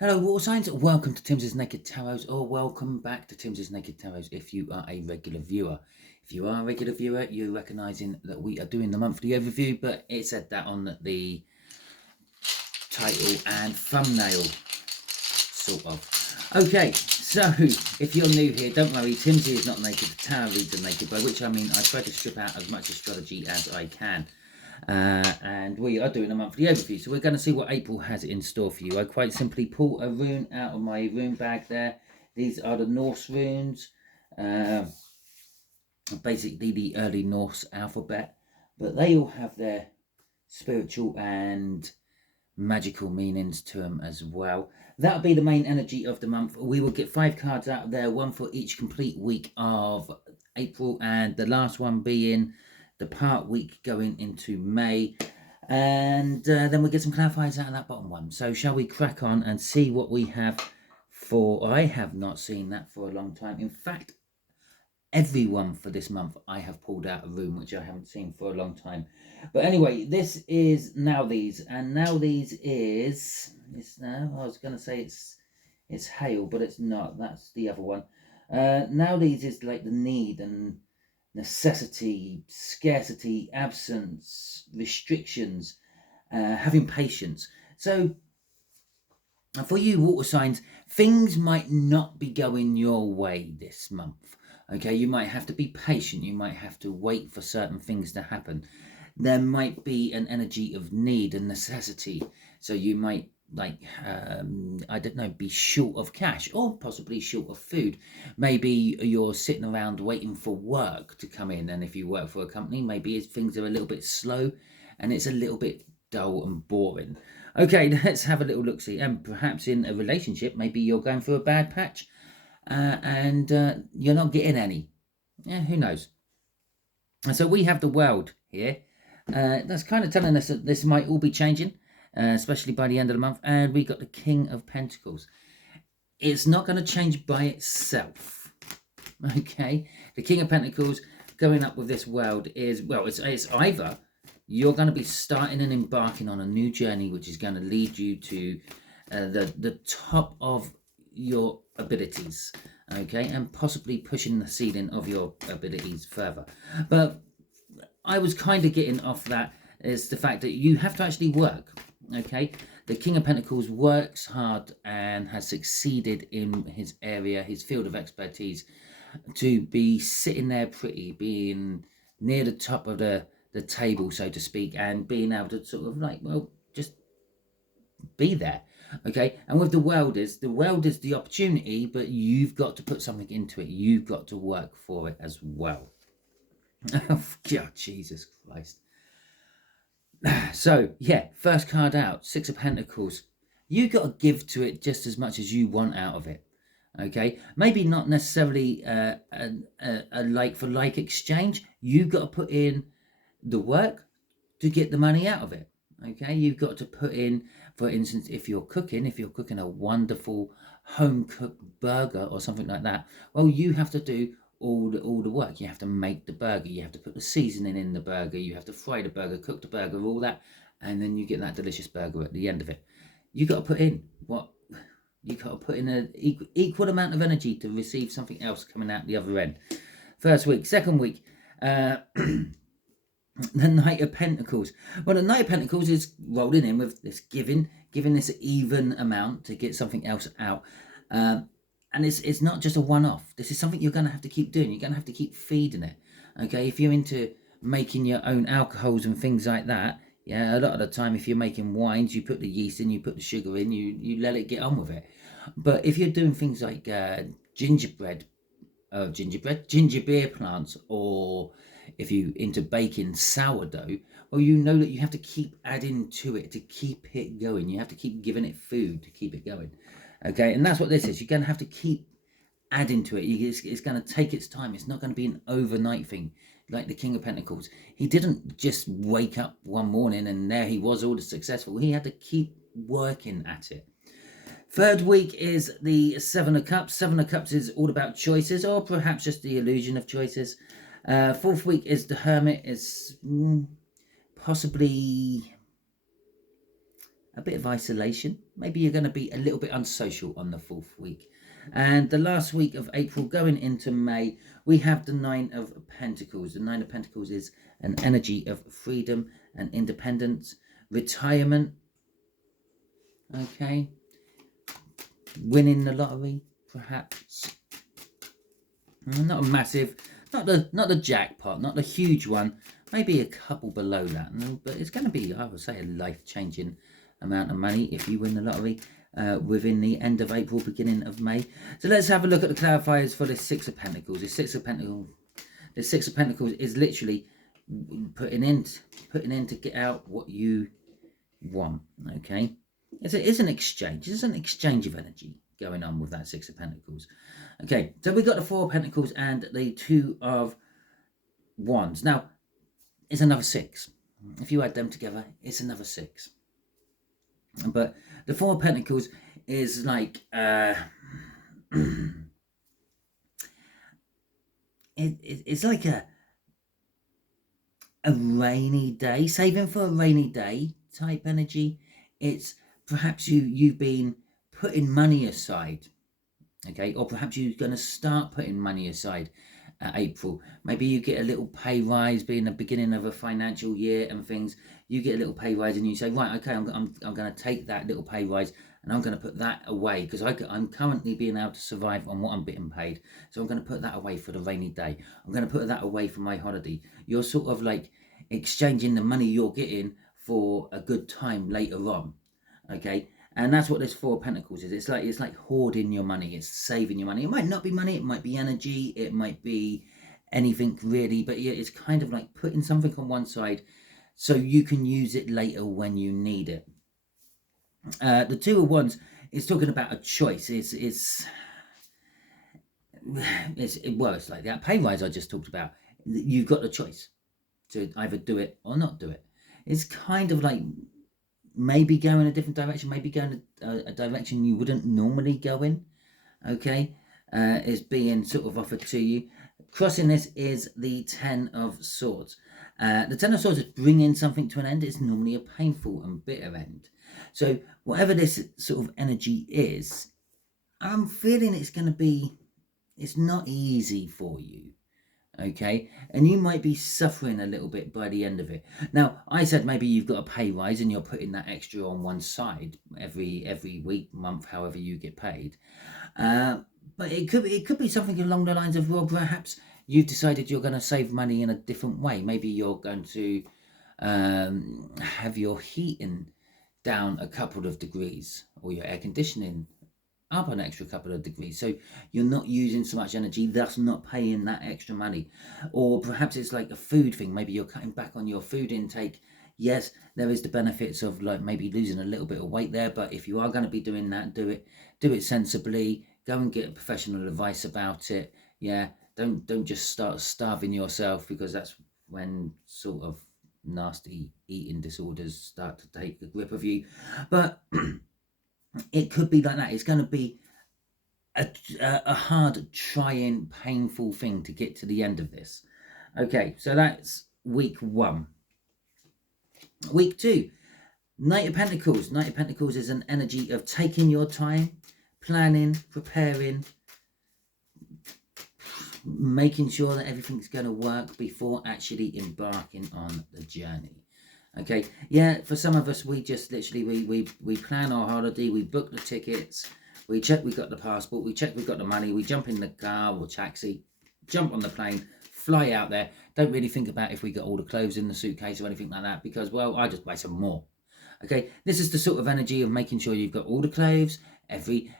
Hello, water signs. Welcome to Timsy Naked Tarot, or welcome back to Timsy Naked Tarot if you are a regular viewer. If you are a regular viewer, you're recognising that we are doing the monthly overview, but it said that on the title and thumbnail, sort of. Okay, so if you're new here, don't worry, Timsy is not naked, the tarot reads are naked, by which I mean I try to strip out as much astrology as I can. And we are doing a monthly overview, so we're going to see what April has in store for you. I quite simply pull a rune out of my rune bag there. These are the Norse runes, basically the early Norse alphabet, but they all have their spiritual and magical meanings to them as well. That'll be the main energy of the month. We will get 5 cards out of there, one for each complete week of April, and the last one being the part week going into May. And then we'll get some clarifiers out of that bottom one. So shall we crack on and see what we have for... I have not seen that for a long time. In fact, everyone for this month I have pulled out a room which I haven't seen for a long time. But anyway, this is Now These, and Now These is... It's now, I was going to say it's Hail, but it's not. That's the other one. Now These is like the need and necessity, scarcity, absence, restrictions, having patience. So for you water signs, things might not be going your way this month. Okay, you might have to be patient. You might have to wait for certain things to happen. There might be an energy of need and necessity. So you might, like, I don't know, be short of cash or possibly short of food. Maybe you're sitting around waiting for work to come in. And if you work for a company, maybe things are a little bit slow and it's a little bit dull and boring. Okay, let's have a little look-see. And perhaps in a relationship, maybe you're going through a bad patch and you're not getting any. Yeah, who knows? And so we have the World here. That's kind of telling us that this might all be changing, especially by the end of the month. And we got the King of Pentacles. It's not going to change by itself. Okay, the King of Pentacles going up with this World is, well, it's either you're going to be starting and embarking on a new journey which is going to lead you to the top of your abilities, okay, and possibly pushing the ceiling of your abilities further. But I was kind of getting off that is the fact that you have to actually work, okay. The King of Pentacles works hard and has succeeded in his area, his field of expertise, to be sitting there pretty, being near the top of the table, so to speak, and being able to sort of like, well, just be there. Okay, and with the world is the opportunity, but you've got to put something into it. You've got to work for it as well. God, Jesus Christ. So yeah, first card out, Six of Pentacles. You got to give to it just as much as you want out of it. Okay, maybe not necessarily a like for like exchange. You've got to put in the work to get the money out of it. Okay, you've got to put in, for instance, if you're cooking a wonderful home cooked burger or something like that, well, you have to do all the work. You have to make the burger, you have to put the seasoning in the burger, you have to fry the burger, cook the burger, all that, and then you get that delicious burger at the end of it. You got to put in what you got to put in an equal amount of energy to receive something else coming out the other end. First week, second week, the Knight of Pentacles. Well, the Knight of Pentacles is rolling in with this giving this even amount to get something else out. And it's not just a one-off. This is something you're going to have to keep doing. You're going to have to keep feeding it. Okay, if you're into making your own alcohols and things like that, yeah, a lot of the time if you're making wines, you put the yeast in, you put the sugar in, you let it get on with it. But if you're doing things like ginger beer plants, or if you into baking sourdough, well, you know that you have to keep adding to it to keep it going. You have to keep giving it food to keep it going. Okay, and that's what this is. You're going to have to keep adding to it. It's going to take its time. It's not going to be an overnight thing like the King of Pentacles. He didn't just wake up one morning and there he was all successful. He had to keep working at it. Third week is the Seven of Cups. Seven of Cups is all about choices, or perhaps just the illusion of choices. Fourth week is the Hermit. Is possibly a bit of isolation. Maybe you're going to be a little bit unsocial on the 4th week. And the last week of April going into May, we have the 9 of Pentacles. The 9 of Pentacles is an energy of freedom and independence, retirement, okay, winning the lottery, perhaps. Not a massive, not the jackpot, not the huge one, maybe a couple below that, but it's going to be, I would say, a life-changing amount of money if you win the lottery within the end of April, beginning of May. So let's have a look at the clarifiers for the 6 of Pentacles. The 6 of Pentacles is literally putting in to get out what you want. Okay, it's an exchange. It's an exchange of energy going on with that 6 of Pentacles. Okay, so we got the 4 of Pentacles and the 2 of Wands. Now, it's another 6. If you add them together, it's another 6. But the 4 of Pentacles is like it's like a rainy day, saving for a rainy day type energy. It's perhaps you've been putting money aside, okay, or perhaps you're going to start putting money aside at April. Maybe you get a little pay rise, being the beginning of a financial year and things. You get a little pay rise and you say, right, okay, I'm going to take that little pay rise and I'm going to put that away because I'm currently being able to survive on what I'm being paid. So I'm going to put that away for the rainy day. I'm going to put that away for my holiday. You're sort of like exchanging the money you're getting for a good time later on, okay? And that's what this 4 of Pentacles is. It's like hoarding your money. It's saving your money. It might not be money. It might be energy. It might be anything really. But yeah, it's kind of like putting something on one side so you can use it later when you need it. The 2 of Wands is talking about a choice. It's like that pay rise I just talked about. You've got the choice to either do it or not do it. It's kind of like maybe go in a different direction, maybe go in a direction you wouldn't normally go in, okay, is being sort of offered to you. Crossing this is the 10 of Swords. The 10 of Swords is bringing something to an end. It's normally a painful and bitter end. So whatever this sort of energy is, I'm feeling it's going to be, it's not easy for you. Okay, and you might be suffering a little bit by the end of it. Now, I said maybe you've got a pay rise and you're putting that extra on one side every week, month, however you get paid. But it could be something along the lines of, well, perhaps you've decided you're going to save money in a different way. Maybe you're going to have your heating down a couple of degrees or your air conditioning up an extra couple of degrees, so you're not using so much energy, thus not paying that extra money. Or perhaps it's like a food thing. Maybe you're cutting back on your food intake. Yes, there is the benefits of like maybe losing a little bit of weight there, but if you are going to be doing that, do it sensibly. Go and get professional advice about it. Yeah, don't just start starving yourself, because that's when sort of nasty eating disorders start to take a grip of you. But it could be like that. It's going to be a hard, trying, painful thing to get to the end of this. Okay, so that's week 1. Week 2, Knight of Pentacles. Knight of Pentacles is an energy of taking your time, planning, preparing, making sure that everything's going to work before actually embarking on the journey. Okay, yeah, for some of us, we just literally, we plan our holiday, we book the tickets, we check we've got the passport, we check we've got the money, we jump in the car or taxi, jump on the plane, fly out there, don't really think about if we got all the clothes in the suitcase or anything like that, because, well, I just buy some more. Okay, this is the sort of energy of making sure you've got all the clothes, every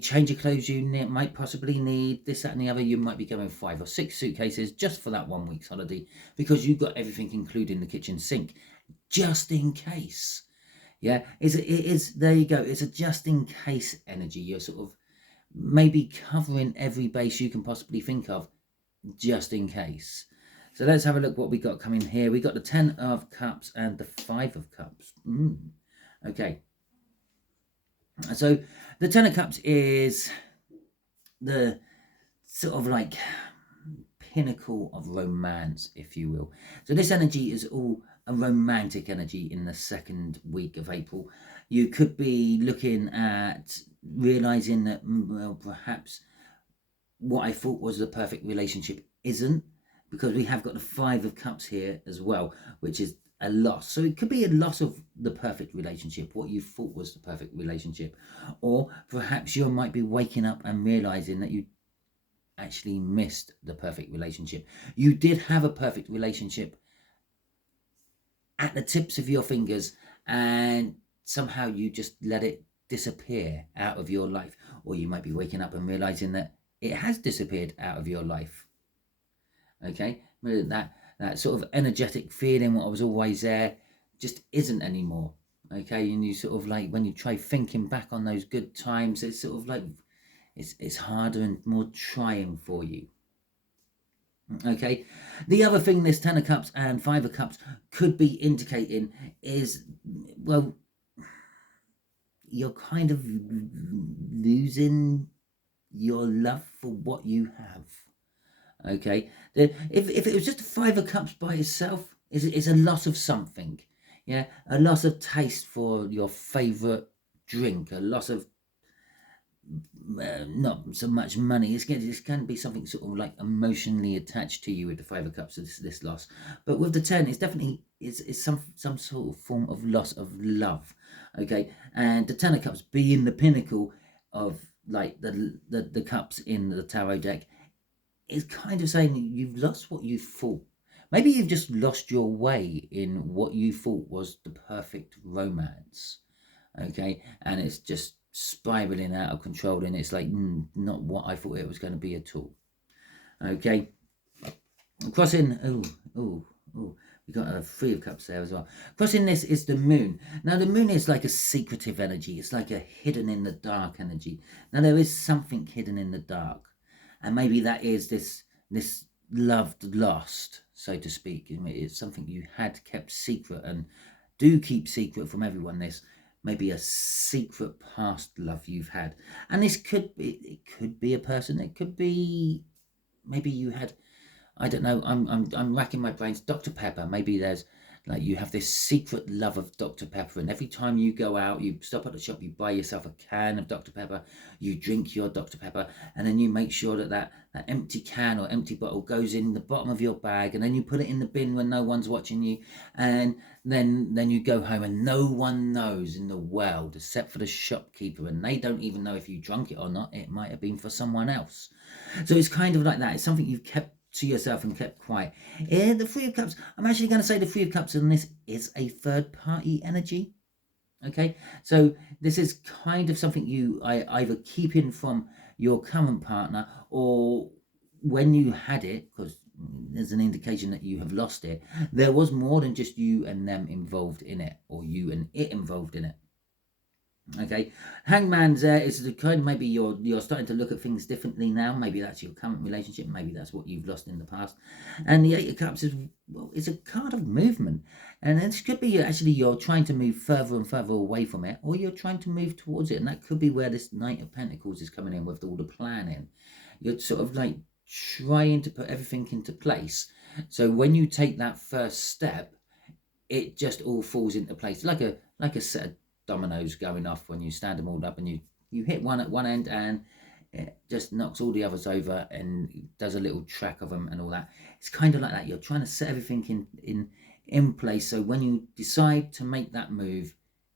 change of clothes you might possibly need, this, that and the other. You might be going 5 or 6 suitcases just for that 1 week's holiday, because you've got everything, including the kitchen sink, just in case. Yeah, it is, there you go, it's a just in case energy. You're sort of maybe covering every base you can possibly think of, just in case. So let's have a look what we got coming here. We got the 10 of Cups and the 5 of Cups. Okay. So the 10 of Cups is the sort of like pinnacle of romance, if you will. So this energy is all a romantic energy in the second week of April. You could be looking at realizing that, well, perhaps what I thought was the perfect relationship isn't, because we have got the Five of Cups here as well, which is a loss. So it could be a loss of the perfect relationship, what you thought was the perfect relationship. Or perhaps you might be waking up and realizing that you actually missed the perfect relationship. You did have a perfect relationship at the tips of your fingers, and somehow you just let it disappear out of your life. Or you might be waking up and realizing that it has disappeared out of your life. Okay, that sort of energetic feeling, what was always there, just isn't anymore. Okay, and you sort of like, when you try thinking back on those good times, it's sort of like it's harder and more trying for you. Okay, the other thing this Ten of Cups and Five of Cups could be indicating is, well, you're kind of losing your love for what you have. Okay, if it was just a Five of Cups by itself, it's a loss of something. Yeah, a loss of taste for your favorite drink, a loss of not so much money. It's going to be something sort of like emotionally attached to you with the Five of Cups, this loss. But with the Ten, it's definitely it's some sort of form of loss of love. Okay, and the Ten of Cups being the pinnacle of like the cups in the tarot deck, is kind of saying you've lost what you thought. Maybe you've just lost your way in what you thought was the perfect romance. Okay, and it's just spiraling out of control, and it's like not what I thought it was going to be at all. Okay, crossing. Oh, we got a Three of Cups there as well. Crossing this is the Moon. Now the Moon is like a secretive energy. It's like a hidden in the dark energy. Now there is something hidden in the dark, and maybe that is this loved lost, so to speak. It's something you had kept secret and do keep secret from everyone. This maybe a secret past love you've had, and this could be a person. It could be maybe you had, I don't know, I'm racking my brains. Dr. Pepper, maybe there's like you have this secret love of Dr. Pepper, and every time you go out, you stop at the shop, you buy yourself a can of Dr. Pepper, you drink your Dr. Pepper, and then you make sure that empty can or empty bottle goes in the bottom of your bag, and then you put it in the bin when no one's watching you, and then you go home and no one knows in the world except for the shopkeeper, and they don't even know if you drunk it or not. It might have been for someone else. So it's kind of like that. It's something you've kept to yourself and kept quiet. The Three of Cups, I'm actually going to say the Three of Cups, and this is a third party energy. Okay, so this is kind of something you either keep in from your current partner, or when you had it, because there's an indication that you have lost it, there was more than just you and them involved in it, or you and it involved in it. Okay, Hangman's there is the kind of, maybe you're starting to look at things differently now. Maybe that's your current relationship, maybe that's what you've lost in the past. And the Eight of Cups is, well, it's a card of movement, and this could be actually you're trying to move further and further away from it, or you're trying to move towards it. And that could be where this Knight of Pentacles is coming in with all the planning. You're sort of like trying to put everything into place, so when you take that first step, it just all falls into place, like a set of dominoes going off when you stand them all up, and you hit one at one end and it just knocks all the others over and does a little track of them and all that. It's kind of like that. You're trying to set everything in place, so when you decide to make that move,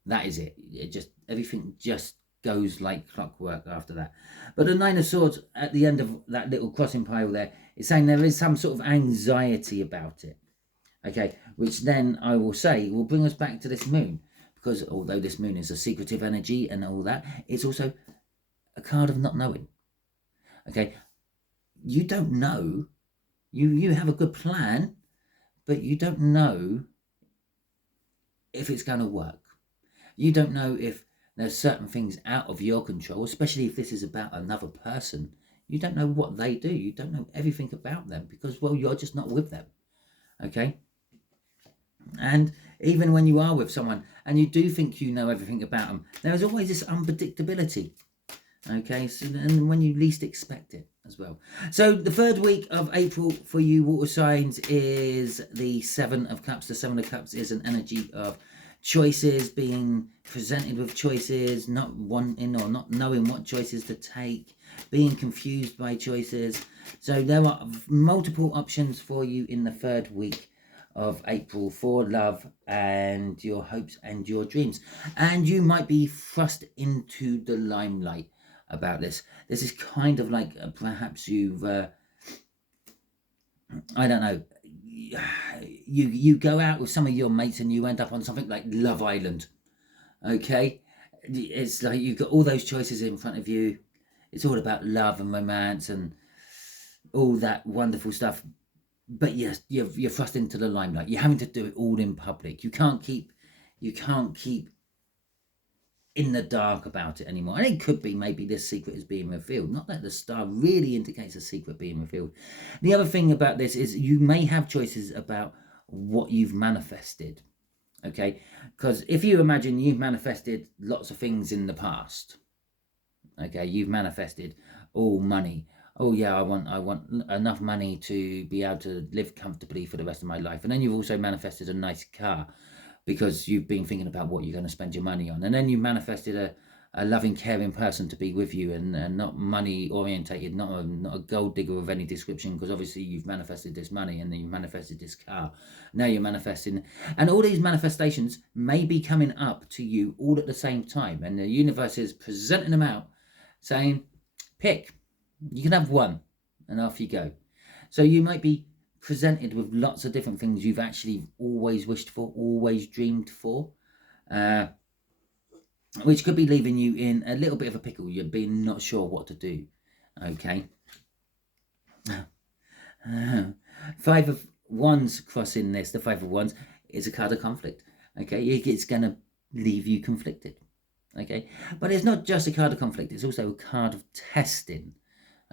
that is it. Everything just goes like clockwork after that. But the Nine of Swords at the end of that little crossing pile there is saying there is some sort of anxiety about it. Okay, which then I will say will bring us back to this Moon, because although this Moon is a secretive energy and all that, it's also a card of not knowing. Okay, you don't know. You have a good plan, but you don't know if it's going to work. You don't know if there's certain things out of your control, especially if this is about another person. You don't know what they do. You don't know everything about them because, well, you're just not with them. Okay? And even when you are with someone and you do think you know everything about them, there is always this unpredictability. Okay, so and when you least expect it as well. So the third week of April for you water signs is the Seven of Cups. The Seven of Cups is an energy of choices, being presented with choices, not wanting or not knowing what choices to take, being confused by choices. So there are multiple options for you in the third week of April for love and your hopes and your dreams. And you might be thrust into the limelight about this. This is kind of like perhaps you've I don't know, you go out with some of your mates and you end up on something like Love Island. Okay, it's like you've got all those choices in front of you. It's all about love and romance and all that wonderful stuff. But yes, you're thrust into the limelight. You're having to do it all in public. You can't keep in the dark about it anymore. And it could be maybe this secret is being revealed. Not that the star really indicates a secret being revealed. The other thing about this is you may have choices about what you've manifested. Okay, because if you imagine you've manifested lots of things in the past. Okay, you've manifested all money. Oh yeah, I want enough money to be able to live comfortably for the rest of my life. And then you've also manifested a nice car, because you've been thinking about what you're going to spend your money on. And then you manifested a loving, caring person to be with you, and not money orientated, not a gold digger of any description, because obviously you've manifested this money and then you've manifested this car. Now you're manifesting, and all these manifestations may be coming up to you all at the same time. And the universe is presenting them out, saying, pick, you can have one, and off you go. So you might be presented with lots of different things you've actually always wished for, always dreamed for, which could be leaving you in a little bit of a pickle. You're being not sure what to do. Okay. Five of Wands crossing this. The Five of Wands is a card of conflict. Okay, it's going to leave you conflicted. Okay, but it's not just a card of conflict. It's also a card of testing.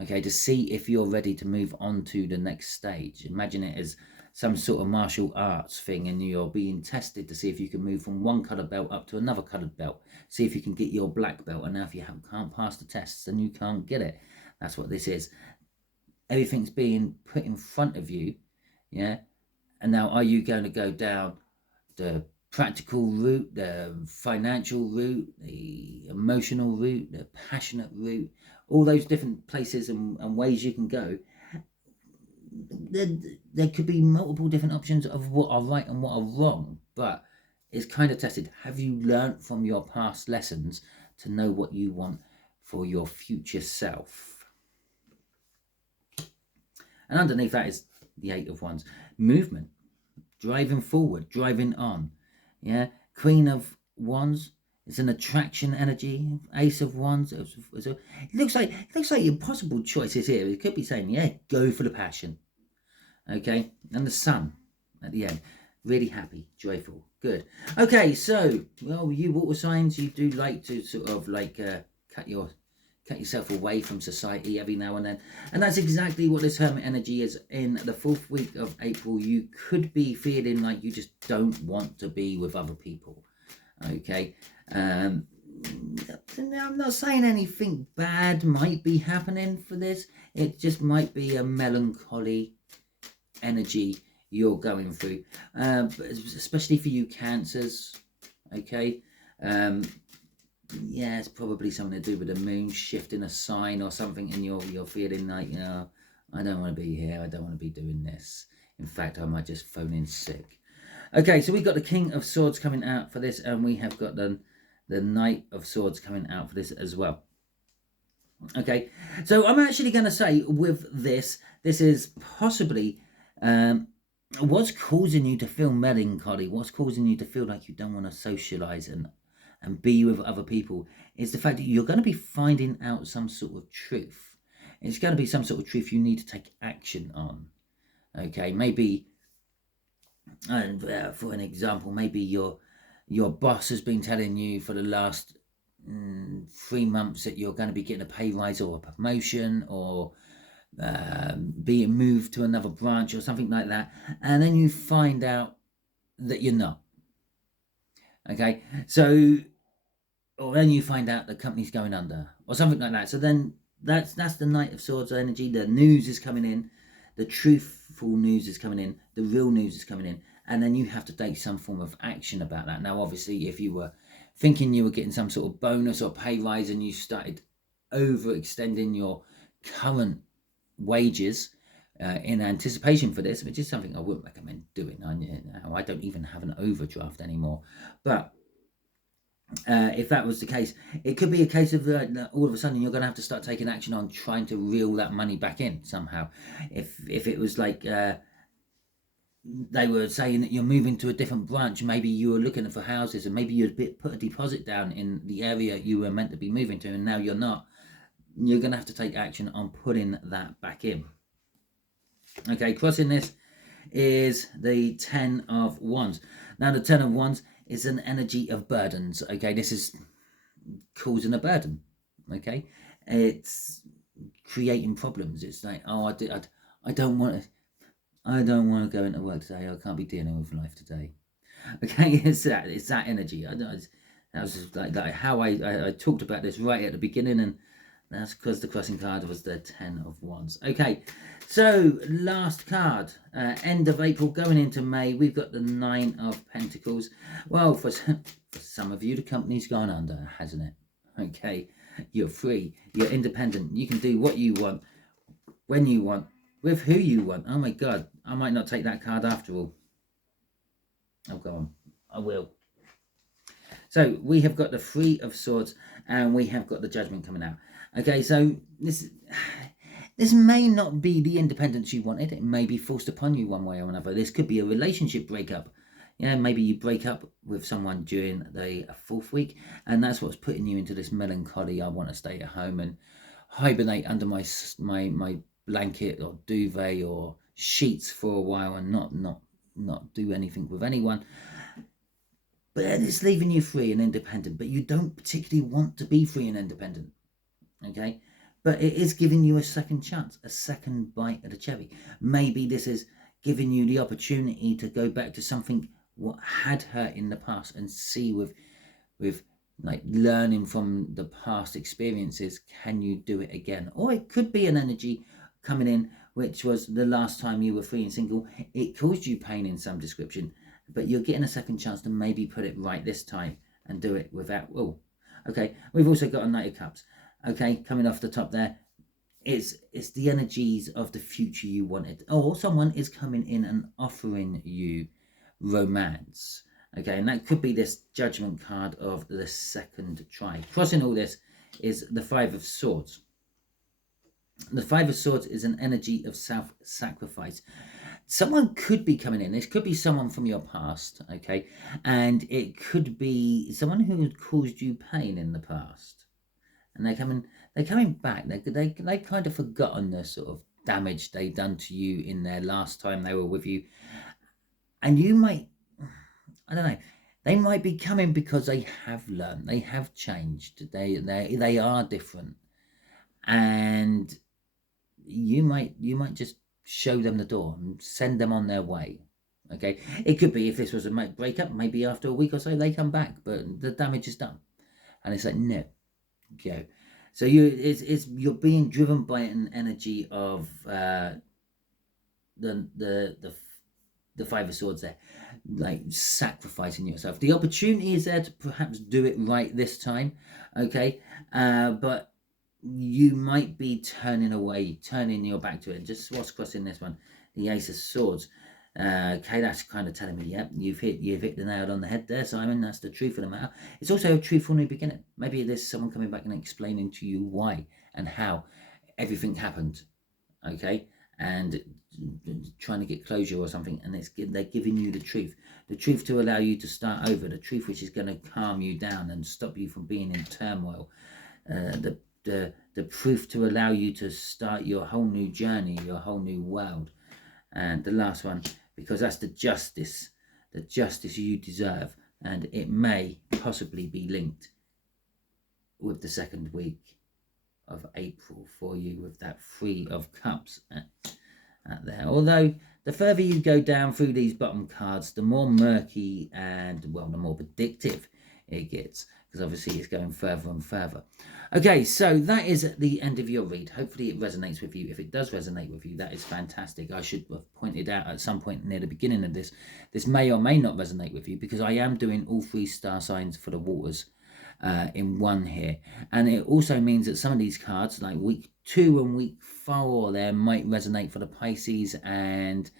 Okay, to see if you're ready to move on to the next stage. Imagine it as some sort of martial arts thing, and you're being tested to see if you can move from one coloured belt up to another coloured belt. See if you can get your black belt, and now if you can't pass the tests, then you can't get it. That's what this is. Everything's being put in front of you, yeah? And now are you going to go down the practical route, the financial route, the emotional route, the passionate route, all those different places and ways you can go? There could be multiple different options of what are right and what are wrong, but it's kind of tested. Have you learnt from your past lessons to know what you want for your future self? And underneath that is the Eight of Wands. Movement, driving forward, driving on. Yeah, Queen of Wands. It's an attraction energy. Ace of Wands. It looks like impossible choices here. It could be saying, yeah, go for the passion. Okay, and the Sun at the end. Really happy, joyful, good. Okay, so well, you water signs, you do like to sort of like cut yourself away from society every now and then, and that's exactly what this Hermit energy is. In the fourth week of April, you could be feeling like you just don't want to be with other people. Okay, I'm not saying anything bad might be happening for this. It just might be a melancholy energy you're going through, especially for you Cancers. Okay, yeah, it's probably something to do with the moon shifting a sign or something, and you're feeling like, you know, I don't want to be here, I don't want to be doing this. In fact, I might just phone in sick. Okay, so we've got the King of Swords coming out for this, and we have got the Knight of Swords coming out for this as well. Okay, so I'm actually going to say with this is possibly what's causing you to feel melancholy, what's causing you to feel like you don't want to socialize and be with other people, is the fact that you're going to be finding out some sort of truth. It's going to be some sort of truth you need to take action on. Okay, maybe, and for an example, maybe your boss has been telling you for the last 3 months that you're going to be getting a pay rise or a promotion, or being moved to another branch or something like that, and then you find out that you're not. Okay, so or then you find out the company's going under or something like that. So then that's the Knight of Swords energy. The news is coming in, the truthful news is coming in, the real news is coming in, and then you have to take some form of action about that. Now, obviously, if you were thinking you were getting some sort of bonus or pay rise and you started overextending your current wages in anticipation for this, which is something I wouldn't recommend doing. I don't even have an overdraft anymore. But if that was the case, it could be a case of all of a sudden you're going to have to start taking action on trying to reel that money back in somehow. If it was like they were saying that you're moving to a different branch, maybe you were looking for houses and maybe you'd put a deposit down in the area you were meant to be moving to and now you're not, you're going to have to take action on putting that back in. Okay, crossing this is the 10 of Wands. Now the 10 of Wands is an energy of burdens. Okay, this is causing a burden. Okay, it's creating problems. It's like, oh, I don't want to go into work today. I can't be dealing with life today. Okay, it's that energy. That was like how I talked about this right at the beginning, and that's because the crossing card was the 10 of Wands. Okay, so last card, end of April, going into May, we've got the 9 of Pentacles. Well, for some of you, the company's gone under, hasn't it? Okay, you're free, you're independent, you can do what you want, when you want, with who you want. Oh my God, I might not take that card after all. Oh, go on, I will. So we have got the 3 of Swords and we have got the Judgment coming out. Okay, so this may not be the independence you wanted. It may be forced upon you one way or another. This could be a relationship breakup. Yeah, maybe you break up with someone during the 4th week, and that's what's putting you into this melancholy. I want to stay at home and hibernate under my blanket or duvet or sheets for a while and not do anything with anyone. But it's leaving you free and independent, but you don't particularly want to be free and independent. Okay, but it is giving you a second chance, a second bite of the cherry. Maybe this is giving you the opportunity to go back to something what had hurt in the past and see with like learning from the past experiences, can you do it again? Or it could be an energy coming in which was the last time you were free and single, it caused you pain in some description, but you're getting a second chance to maybe put it right this time and do it without okay, we've also got a Knight of Cups. Okay, coming off the top there, it's the energies of the future you wanted, or someone is coming in and offering you romance. Okay, and that could be this Judgment card of the second try. Crossing all this is the 5 of Swords. The 5 of Swords is an energy of self-sacrifice. Someone could be coming in. This could be someone from your past, okay, and it could be someone who has caused you pain in the past. And they're coming back. They've kind of forgotten the sort of damage they done to you in their last time they were with you. And you might, I don't know, they might be coming because they have learned, they have changed, they are different. And you might just show them the door and send them on their way. Okay, it could be if this was a breakup, maybe after a week or so they come back, but the damage is done. And it's like, no. Go. So you're being driven by an energy of the 5 of Swords there, like sacrificing yourself. The opportunity is there to perhaps do it right this time, okay, but you might be turning your back to it. Just what's crossing this one, the Ace of Swords. Okay, that's kind of telling me, yeah, you've hit the nail on the head there, Simon. That's the truth of the matter. It's also a truthful new beginning. Maybe there's someone coming back and explaining to you why and how everything happened, okay, and trying to get closure or something, and they're giving you the truth to allow you to start over, the truth which is going to calm you down and stop you from being in turmoil, the proof to allow you to start your whole new journey, your whole new world. And the last one, because that's the justice you deserve, and it may possibly be linked with the second week of April for you with that 3 of Cups at there. Although the further you go down through these bottom cards, the more murky and, well, the more predictive it gets, because obviously it's going further and further. Okay, so that is at the end of your read. Hopefully it resonates with you. If it does resonate with you, that is fantastic. I should have pointed out at some point near the beginning of this may or may not resonate with you, because I am doing all 3 star signs for the waters in one here. And it also means that some of these cards, like week 2 and week 4 there, might resonate for the Pisces and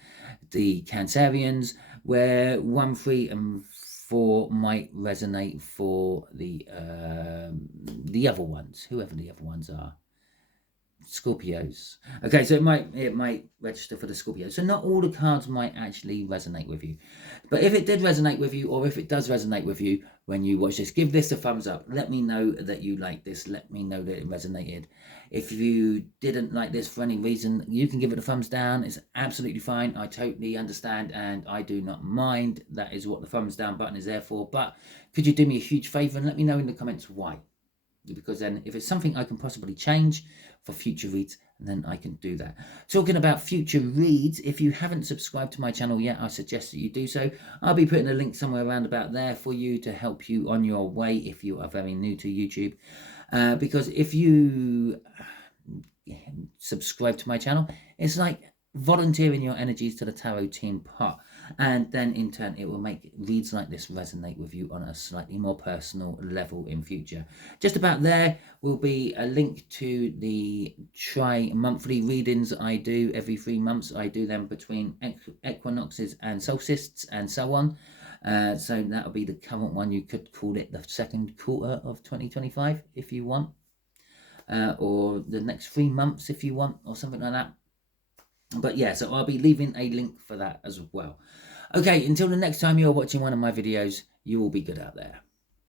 the Cancerians, where 1, 3 and 4 might resonate for the other ones, whoever the other ones are. Scorpios. Okay, so it might register for the Scorpios. So not all the cards might actually resonate with you. But if it did resonate with you, or if it does resonate with you when you watch this, give this a thumbs up. Let me know that you like this. Let me know that it resonated. If you didn't like this for any reason, you can give it a thumbs down. It's absolutely fine. I totally understand, and I do not mind. That is what the thumbs down button is there for. But could you do me a huge favor and let me know in the comments why? Because then if it's something I can possibly change for future reads, then I can do that. Talking about future reads, if you haven't subscribed to my channel yet, I suggest that you do so. I'll be putting a link somewhere around about there for you to help you on your way if you are very new to YouTube. Because if you subscribe to my channel, it's like volunteering your energies to the tarot team pot, and then in turn it will make reads like this resonate with you on a slightly more personal level in future. Just about there will be a link to the monthly readings I do every 3 months. I do them between equinoxes and solstices and so on. So that'll be the current one. You could call it the second quarter of 2025 if you want, or the next 3 months if you want, or something like that. But yeah, so I'll be leaving a link for that as well. Okay, until the next time you're watching one of my videos, you will be good out there.